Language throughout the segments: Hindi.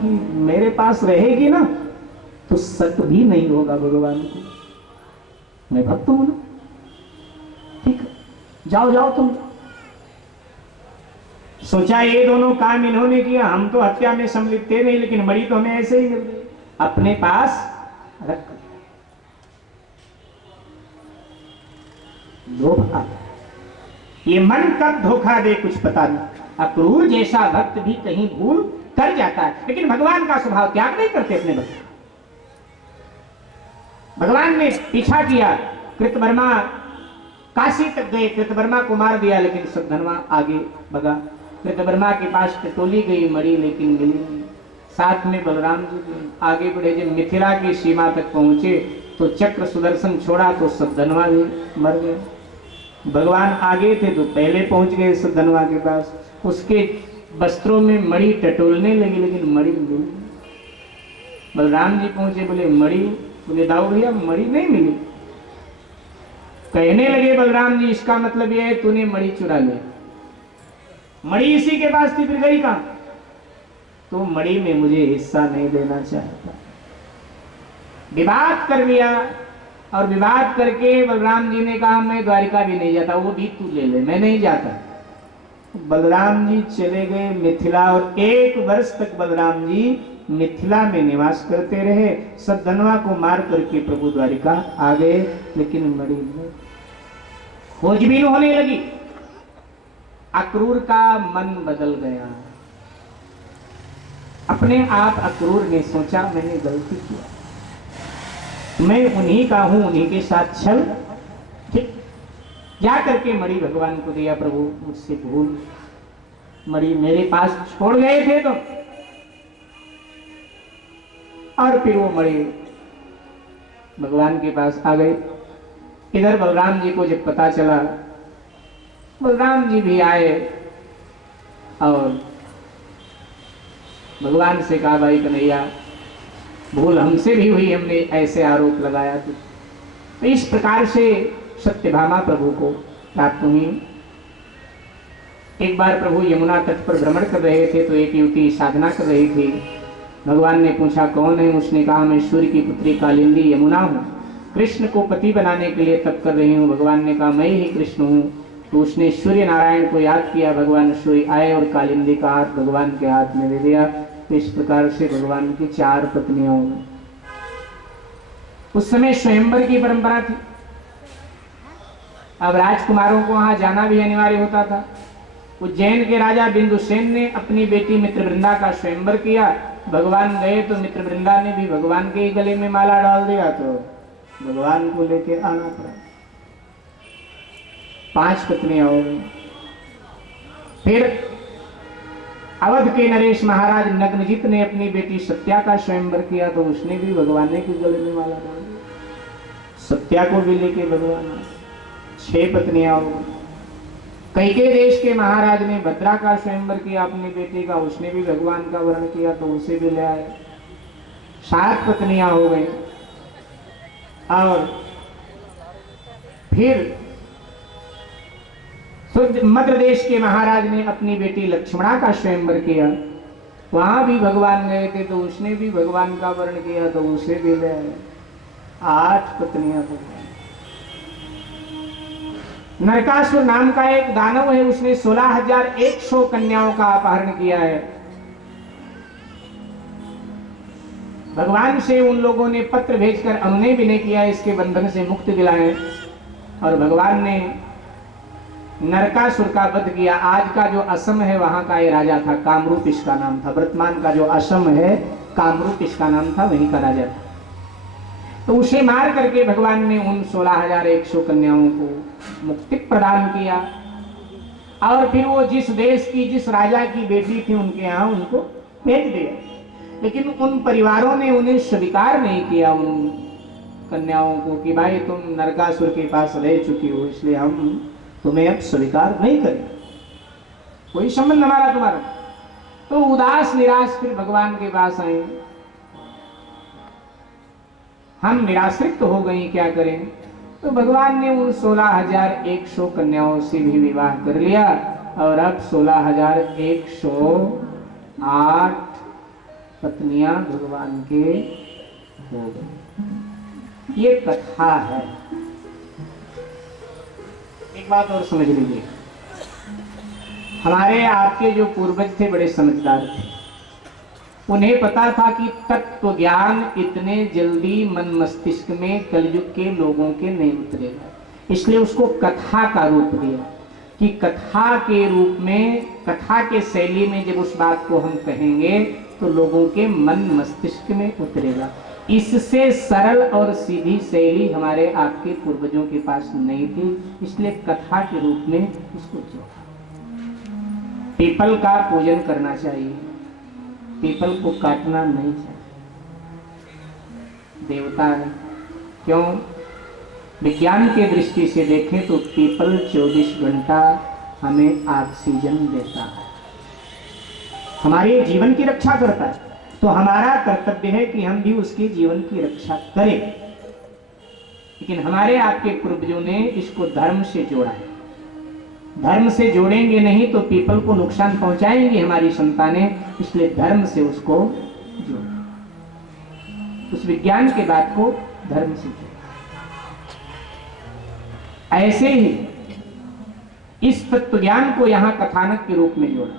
कि मेरे पास रहेगी ना तो शक भी नहीं होगा भगवान को, मैं भक्त हूं ना, ठीक है, जाओ जाओ तुम। सोचा ये दोनों काम इन्होंने किया, हम तो हत्या में सम्मिलित थे नहीं, लेकिन मणि तो हमें ऐसे ही मिल गई, अपने पास रख कर। लोभ आता, ये मन कब धोखा दे कुछ पता नहीं। अक्रूर जैसा भक्त भी कहीं भूल कर जाता है, लेकिन भगवान का स्वभाव त्याग नहीं करते अपने भक्त। भगवान ने पीछा किया, कृतवर्मा काशी तक गए, कृतवर्मा को मार दिया, लेकिन सुधन्वा आगे भगा। कृतवर्मा के पास टटोली गई मणि, लेकिन मिली नहीं। साथ में बलराम जी आगे बढ़े, जब मिथिला की सीमा तक पहुंचे तो चक्र सुदर्शन छोड़ा तो सुधन्वा भी मर गए। भगवान आगे थे तो पहले पहुंच गए सुधन्वा के पास, उसके वस्त्रों में मणि टटोलने लगी, लेकिन मणि मिली। बलराम जी पहुंचे, बोले मणि, बोले दाऊ भैया मणि नहीं मिली। कहने लगे बलराम जी, इसका मतलब यह है तूने मणि चुरा लिया, मणि इसी के पास थी, फिर गई कहां? तो मणि में मुझे हिस्सा नहीं देना चाहता। विवाद कर लिया, और विवाद करके बलराम जी ने कहा मैं द्वारिका भी नहीं जाता, वो भी तू ले ले, मैं नहीं जाता। बलराम जी चले गए मिथिला, और 1 वर्ष तक बलराम जी मिथिला में निवास करते रहे। सद्धनवा को मार करके प्रभु द्वारिका आ गए, लेकिन मणि में खोजबीन होने लगी। अक्रूर का मन बदल गया। अपने आप अक्रूर ने सोचा मैंने गलती किया, मैं उन्हीं का हूं, उन्हीं के साथ चल, ठीक। जा करके मणि भगवान को दिया, प्रभु मुझसे भूल, मणि मेरे पास छोड़ गए थे तो। और फिर वो मणि भगवान के पास आ गए। इधर बलराम जी को जब पता चला, बलराम जी भी आए और भगवान से कहा भाई कन्हैया भूल हमसे भी हुई, हमने ऐसे आरोप लगाया। तो इस प्रकार से सत्यभामा प्रभु को प्राप्त हुई। एक बार प्रभु यमुना तट पर भ्रमण कर रहे थे तो एक युवती साधना कर रही थी। भगवान ने पूछा कौन है? उसने कहा मैं सूर्य की पुत्री कालिंदी यमुना हूँ, कृष्ण को पति बनाने के लिए तप कर रही हूँ। भगवान ने कहा मैं ही कृष्ण हूँ। तो उसने सूर्य नारायण को याद किया, भगवान सूर्य आए और कालिंदी का हाथ भगवान के हाथ में दे दिया। तो इस प्रकार से भगवान की 4 पत्नियां हो गई। उस समय स्वयंवर की परंपरा थी। अब राजकुमारों को वहां जाना भी अनिवार्य होता था। उज्जैन के राजा बिंदुसेन ने अपनी बेटी मित्रवृंदा का स्वयंवर किया। भगवान गए तो मित्रवृंदा ने भी भगवान के गले में माला डाल दिया, तो भगवान को लेके आना पड़ा। 5 पत्नियां हो गई। फिर अवध के नरेश महाराज नग्नजित ने अपनी बेटी सत्या का स्वयंवर किया, तो उसने भी भगवान के गले में माला डाल दी। सत्या को भी लेके भगवान 6 पत्नियां हो गई। कैके देश के महाराज ने भद्रा का स्वयंवर किया अपनी बेटी का, उसने भी भगवान का वर्ण किया, तो उसे भी ले आए। 7 पत्नियां हो गई। और फिर मध्य देश के महाराज ने अपनी बेटी लक्ष्मणा का स्वयंवर किया, वहां भी भगवान गए थे, तो उसने भी भगवान का वर्ण किया, तो उसे भी ले आए। 8 पत्नियां भगवान। नरकासुर नाम का एक दानव है, उसने 16,100 कन्याओं का अपहरण किया है। भगवान से उन लोगों ने पत्र भेजकर अनुनय विनय किया, इसके बंधन से मुक्ति दिलाए, और भगवान ने नरकासुर का वध किया। आज का जो असम है वहां का ये राजा था, कामरूप इसका नाम था। वर्तमान का जो असम है कामरूप इसका नाम था, वहीं का राजा था। तो उसे मार करके भगवान ने उन 16,100 कन्याओं को मुक्ति प्रदान किया। और फिर वो जिस देश की जिस राजा की बेटी थी उनके यहाँ उनको भेज दिया, लेकिन उन परिवारों ने उन्हें स्वीकार नहीं किया, उन कन्याओं को, कि भाई तुम नरकासुर के पास रह चुकी हो, इसलिए हम तुम्हें अब स्वीकार नहीं करें, कोई संबंध हमारा तुम्हारा। तो उदास निराश फिर भगवान के पास आए, हम निराश्रित हो गई, क्या करें? तो भगवान ने उन 16,100 कन्याओं से भी विवाह कर लिया, और अब 16,108 पत्नियां भगवान के हो गई। ये कथा है। एक बात और समझ लीजिए, हमारे आपके जो पूर्वज थे बड़े समझदार थे। उन्हें पता था कि तत्व ज्ञान इतने जल्दी मन मस्तिष्क में कलयुग के लोगों के नहीं उतरेगा, इसलिए उसको कथा का रूप दिया कि कथा के रूप में, कथा के शैली में जब उस बात को हम कहेंगे तो लोगों के मन मस्तिष्क में उतरेगा। इससे सरल और सीधी शैली हमारे आपके पूर्वजों के पास नहीं थी, इसलिए कथा के रूप में उसको जोड़ा। पीपल का पूजन करना चाहिए, पीपल को काटना नहीं चाहिए, देवता है। क्यों? विज्ञान के दृष्टि से देखें तो पीपल 24 घंटा हमें ऑक्सीजन देता है, हमारे जीवन की रक्षा करता है। तो हमारा कर्तव्य है कि हम भी उसके जीवन की रक्षा करें। लेकिन हमारे आपके पूर्वजों ने इसको धर्म से जोड़ा है। धर्म से जोड़ेंगे नहीं तो पीपल को नुकसान पहुंचाएंगे हमारी संतानें, इसलिए धर्म से उसको जोड़ें। उस विज्ञान के बात को धर्म से जोड़ें। ऐसे ही इस तत्व ज्ञान को यहां कथानक के रूप में जोड़ा।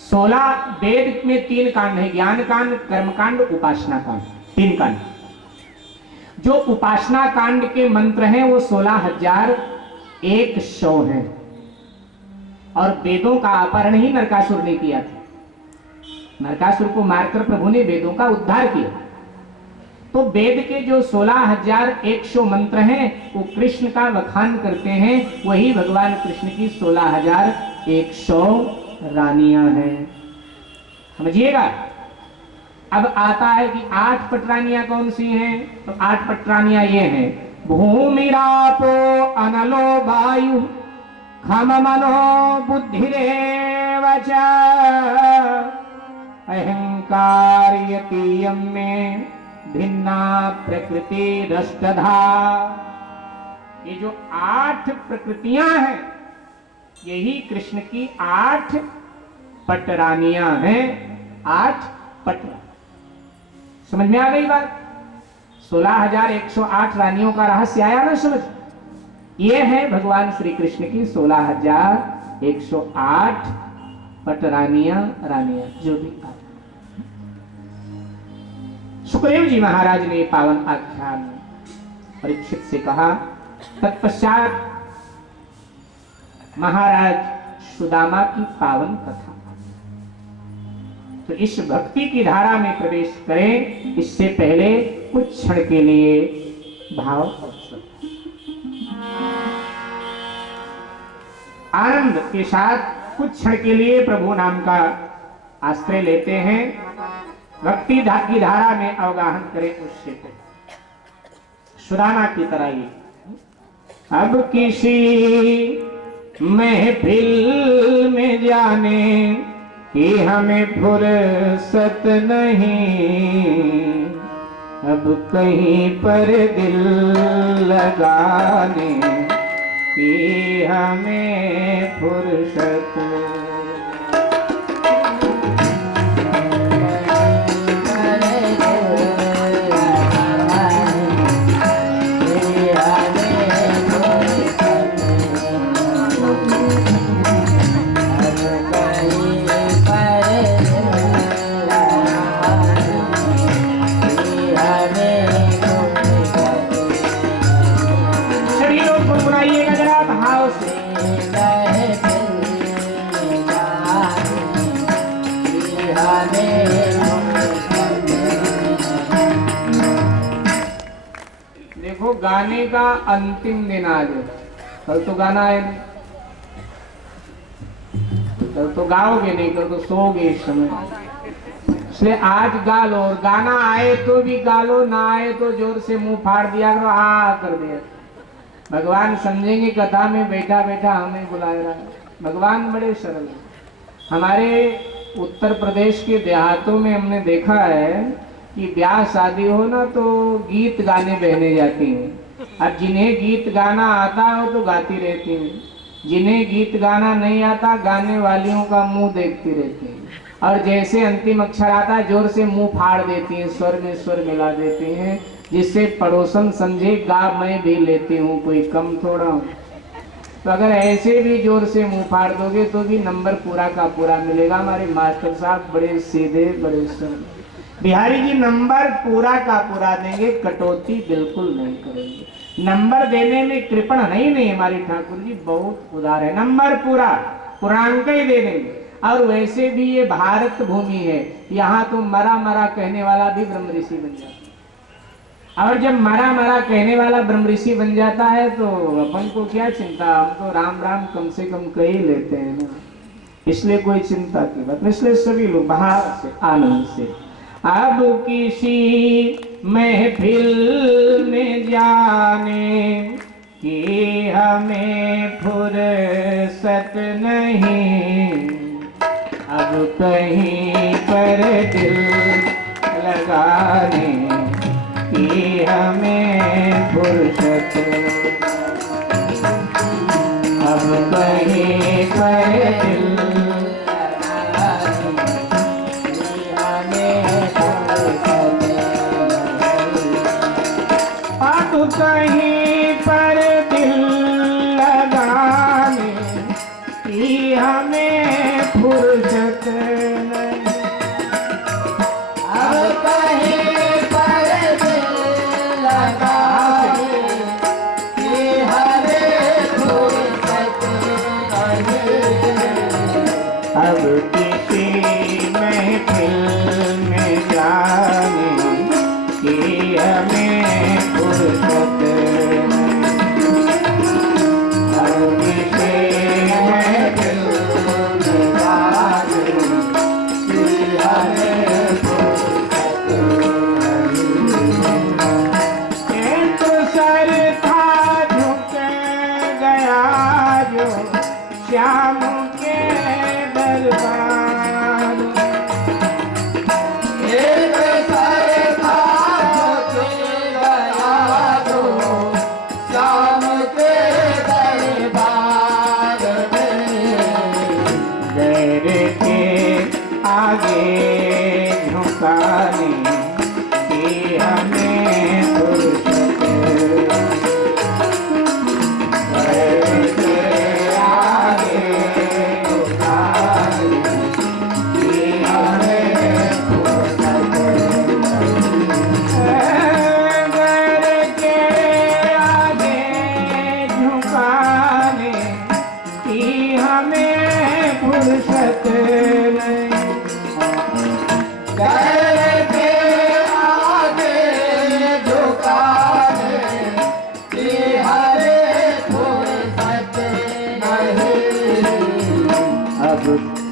16 वेद में 3 कांड है, ज्ञान कांड, कर्म कांड, उपासना कांड, 3 कांड। जो उपासना कांड के मंत्र हैं वो 16,100 हैं। और वेदों का अपहरण ही नरकासुर ने किया था। नरकासुर को मारकर प्रभु ने वेदों का उद्धार किया। तो वेद के जो 16,100 मंत्र हैं वो कृष्ण का वखान करते हैं। वही भगवान कृष्ण की 16,100 रानियां हैं। समझिएगा। अब आता है कि 8 पटरानियां कौन सी हैं? तो 8 पटरानियां ये हैं: भूमिरापो अनलो वायु खम मनो बुद्धिरेव च अहंकार्यतीयं में भिन्ना प्रकृति रष्टधा। ये जो 8 प्रकृतियां हैं यही कृष्ण की 8 पटरानियां हैं। 8 पटरा। समझ में आ गई बात? 16,108 रानियों का रहस्य आया ना समझ? ये है भगवान श्री कृष्ण की 16,108 पटरानियां, रानियां जो भी आ। सुखदेव जी महाराज ने पावन आख्यान परीक्षित से कहा। तत्पश्चात महाराज सुदामा की पावन कथा। तो इस भक्ति की धारा में प्रवेश करें इससे पहले कुछ क्षण के लिए भाव अवसर आनंद के साथ कुछ क्षण के लिए प्रभु नाम का आश्रय लेते हैं। भक्ति की धारा में अवगाहन करें उससे पहले सुदामा की तरह ही। अब किसी महफिल में जाने कि हमें फुर्सत नहीं, अब कहीं पर दिल लगाने की हमें फुर्सत। देखो गाने का अंतिम दिन आज है। कल तो गाना है, कल तो गाओगे नहीं, कल तो सोओगे इस समय। इसलिए आज गा लो, और गाना आए तो भी गा लो, ना आए तो जोर से मुंह फाड़ दिया करो, आ कर दिया। भगवान समझेंगे कथा में बैठा बैठा हमें बुला रहा है। भगवान बड़े सरल हैं। हमारे उत्तर प्रदेश के देहातों में हमने देखा है कि ब्याह शादी हो ना तो गीत गाने बहने जाती हैं। अब जिन्हें गीत गाना आता हो तो गाती रहती हैं, जिन्हें गीत गाना नहीं आता गाने वालियों का मुंह देखती रहती हैं। और जैसे अंतिम अक्षर आता है जोर से मुंह फाड़ देती हैं, स्वर में स्वर मिला देती हैं, जिससे पड़ोसन समझे गा मैं भी लेती हूँ, कोई कम थोड़ा हूँ। तो अगर ऐसे भी जोर से मुंह फाड़ दोगे तो भी नंबर पूरा का पूरा मिलेगा। हमारे मास्टर साहब बड़े सीधे बड़े सरल, बिहारी जी नंबर पूरा का पूरा देंगे, कटौती बिल्कुल नहीं करेंगे। नंबर देने में कृपण नहीं हमारी ठाकुर जी बहुत उदार है, नंबर पूरा पूर्णांक ही दे देंगे। और वैसे भी ये भारत भूमि है, यहाँ तो मरा मरा कहने वाला भी ब्रह्म ऋषि बन जाता है। और जब मरा मरा कहने वाला ब्रह्म ऋषि बन जाता है तो अपन को क्या चिंता, हम तो राम राम कम से कम कह ही लेते हैं ना, इसलिए कोई चिंता की बात नहीं। इसलिए सभी लोग बाहर से आनंद से अब किसी महफिल में जाने कि हमें फुर्सत नहीं, अब कहीं पर दिल लगाने की हमें फुर्सत, अब कहीं पर दिल कहीं पर दिल लगाने की हमें फुर्सत नहीं, अब कहीं पर दिल लगाने की हमें फुर्सत नहीं, अब किसी महफिल में जाने की हमें फुर्सत श्याम के दरबार, एक सर था झुक गया जो श्याम के दरबार में, गैर के आगे झुकाने की हमें फुर्सत,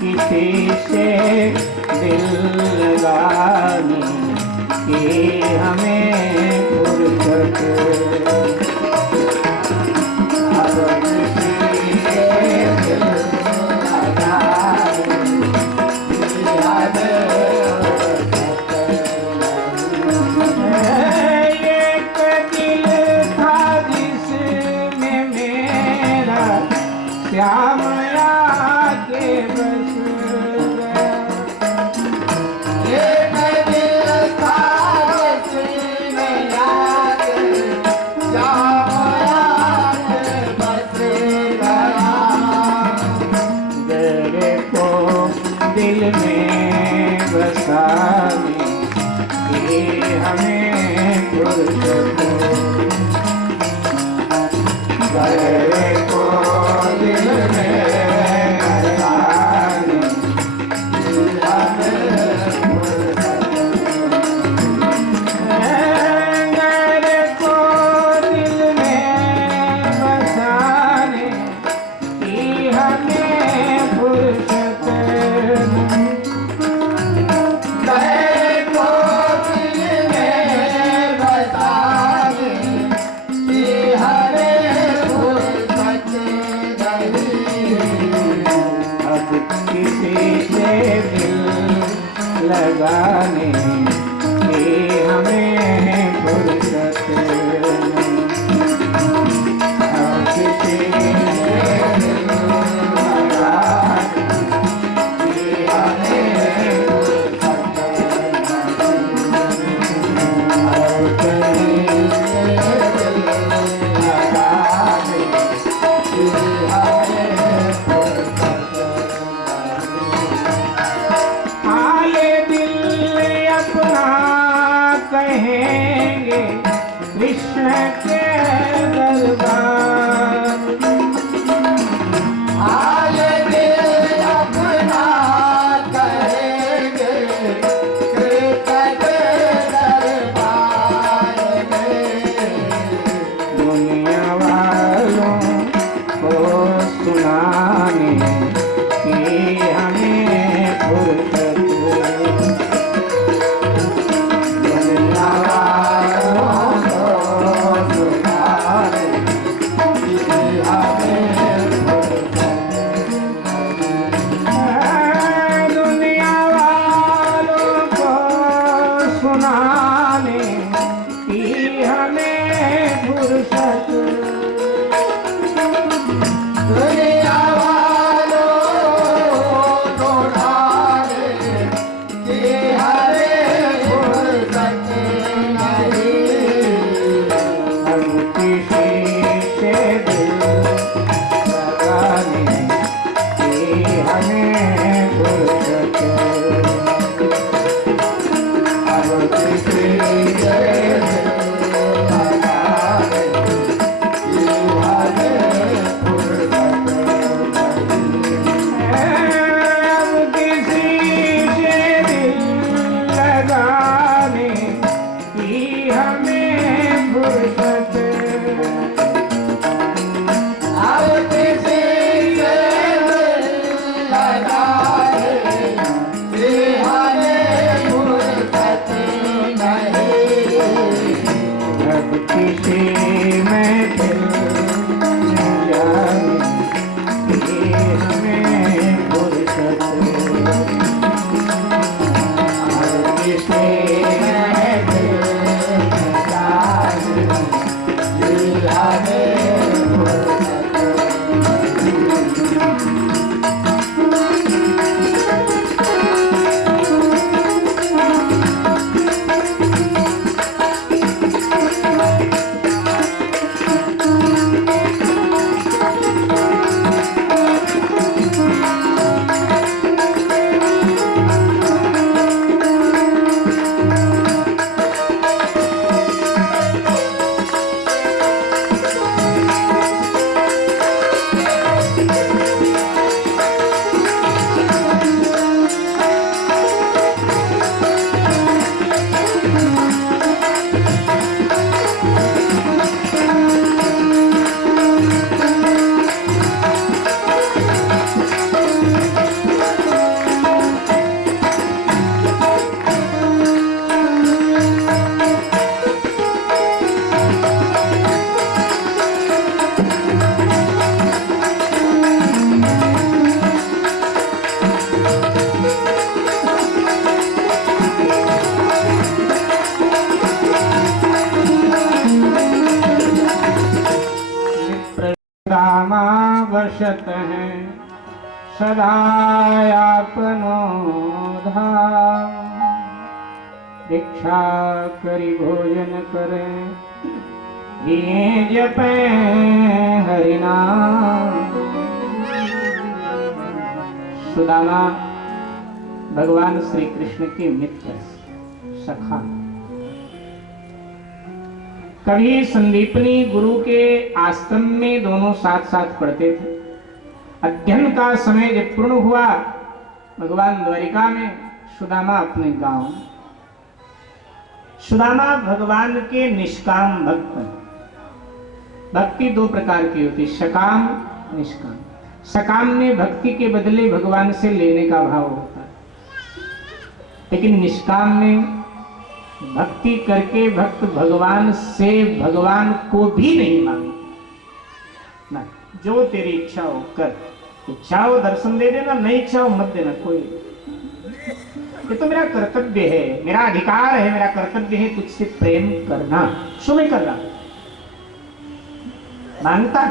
किसी से दिल लगाने की हमें फुर्सत, अब किसी से दिल लगाने की हमें एक दिल था जिसमें मेरा श्याम आके बस गया, एक दिल था जिसमें आके श्याम आके बस गया, तेरे को दिल में बसाने की हमें फुर्सत, तेरे को दिल में बसाने की हमें फुर्सत, तेरे को दिल में बसाने की हमें फुर्सत नहीं, तेरे को दिल में बसाने की हमें फुर्सत नहीं, अब किसी से दिल लगाने की हमें फुर्सत नहीं, अब किसी से दिल लगाने की हमें बनाने की हमें फुर्सत। दुनिया वालों दोहराने की हमें फुर्सत नहीं। हम किसी से दिल लगाने की हमें फुर्सत। अब किसी से रामावशत है सदा आपनो धाम। भिक्षा करी भोजन करे ये जपे हरिनाम। सुदामा भगवान श्री कृष्ण के मित्र सखा। कभी संदीपनी गुरु के आश्रम में दोनों साथ साथ पढ़ते थे। अध्ययन का समय जब पूर्ण हुआ, भगवान द्वारिका में, सुदामा अपने गांव। सुदामा भगवान के निष्काम भक्त। भक्ति दो प्रकार की होती, सकाम निष्काम। सकाम में भक्ति के बदले भगवान से लेने का भाव होता है, लेकिन निष्काम में भक्ति करके भक्त भगवान से भगवान को भी नहीं मांगे ना। जो तेरी इच्छा हो कर, इच्छा हो दर्शन दे देना, नहीं इच्छा हो मत देना, कोई। ये तो मेरा कर्तव्य है, मेरा अधिकार है, मेरा कर्तव्य है तुझसे प्रेम करना, सो मैं कर रहा हूं। मांगता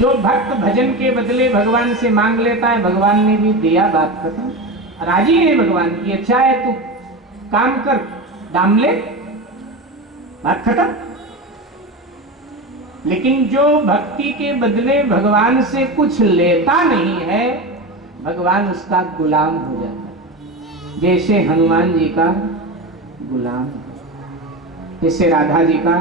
जो भक्त भजन के बदले भगवान से मांग लेता है, भगवान ने भी दिया, बात खत्म। राजी है भगवान की, अच्छा है तू काम कर, दाम ले, बात खत्म। लेकिन जो भक्ति के बदले भगवान से कुछ लेता नहीं है, भगवान उसका गुलाम हो जाता है। जैसे हनुमान जी का गुलाम, जैसे राधा जी का